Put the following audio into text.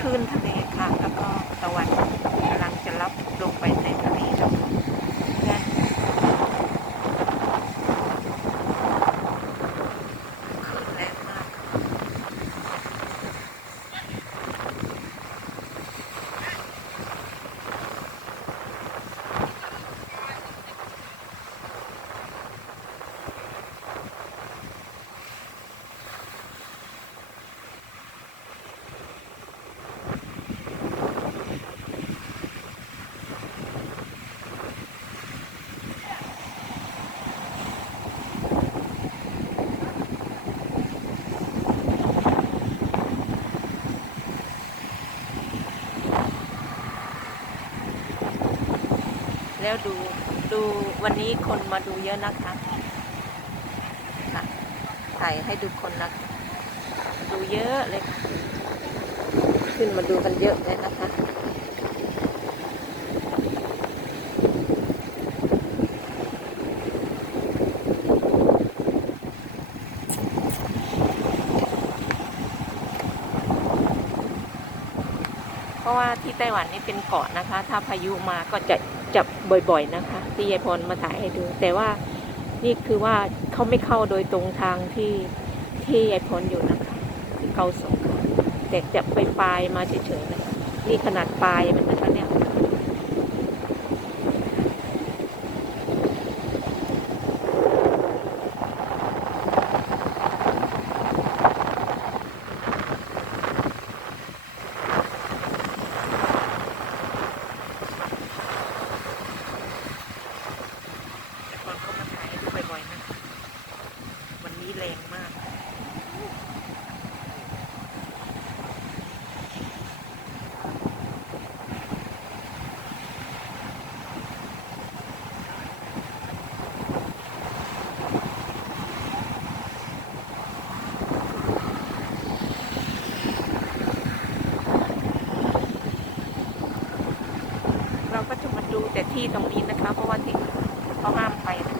คลื่นทะเลค่ะแล้วก็ตะวันกำลังจะรับลงไปในทะเลแล้วนะคลื่นแรงมากแล้วดูวันนี้คนมาดูเยอะนะคะค่ะถ่ายให้ดูคนนะคะดูเยอะเลยค่ะขึ้นมาดูกันเยอะเลยนะคะเพราะว่าที่ไต้หวันนี่เป็นเกาะนะคะถ้าพายุมาก็จะจับบ่อยๆนะคะที่ยายพรมาถ่ายให้ดูแต่ว่านี่คือว่าเขาไม่เข้าโดยตรงทางที่ยายพรอยู่นะคะที่เขาส่งแต่จะไปปลายมาเฉยๆนะคะนี่ขนาดปลายมันนะคะเนี่ยแต่ก่อนเขามาถ่ายให้ดูบ่อยๆนะคะวันนี้แรงมากเราก็จะมาดูแต่ที่ตรงนี้นะคะเพราะว่าที่เขาห้ามไปนะ